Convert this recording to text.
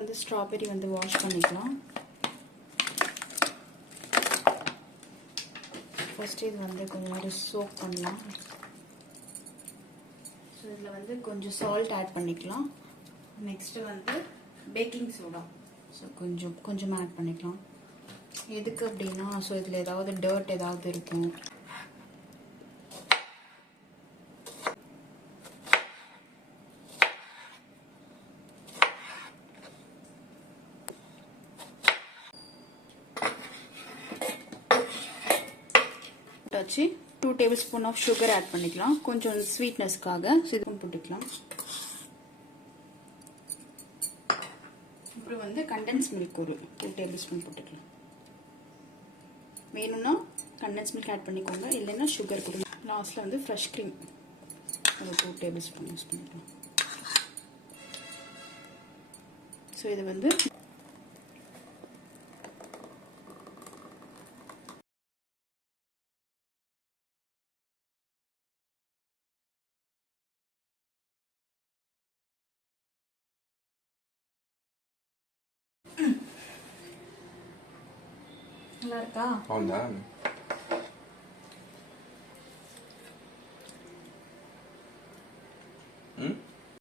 வந்து ஸ்ட்ராபெரி வந்து வாஷ் பண்ணிக்கலாம். ஃபர்ஸ்ட் இது வந்து கொஞ்சம் நேரம் சோக் பண்ணலாம். ஸோ இதில் வந்து கொஞ்சம் சால்ட் ஆட் பண்ணிக்கலாம். நெக்ஸ்ட்டு வந்து பேக்கிங் சோடா ஸோ கொஞ்சம் ஆட் பண்ணிக்கலாம். எதுக்கு அப்படின்னா ஸோ இதில் ஏதாவது டர்ட் ஏதாவது இருக்கும். வச்சு 2 டேபிள்ஸ்பூன் ஆஃப் சுகர் ஆட் பண்ணிக்கலாம். கொஞ்சம் ஸ்வீட்னஸ்க்காக இதுவும் போட்டுக்கலாம். அப்புறம் வந்து கண்டென்ஸ் மில்க் ஒரு 2 டேபிள்ஸ்பூன் போட்டுக்கலாம். வேணும்னா கண்டென்ஸ் மில்க் ஆட் பண்ணிக்கோங்க, இல்லைன்னா சுகர் கொடுங்க. லாஸ்ட்டில் வந்து ஃப்ரெஷ் க்ரீம் ஒரு 2 டேபிள்ஸ்பூன் யூஸ் பண்ணிக்கலாம். ஸோ இது வந்து நல்லா இருக்கா?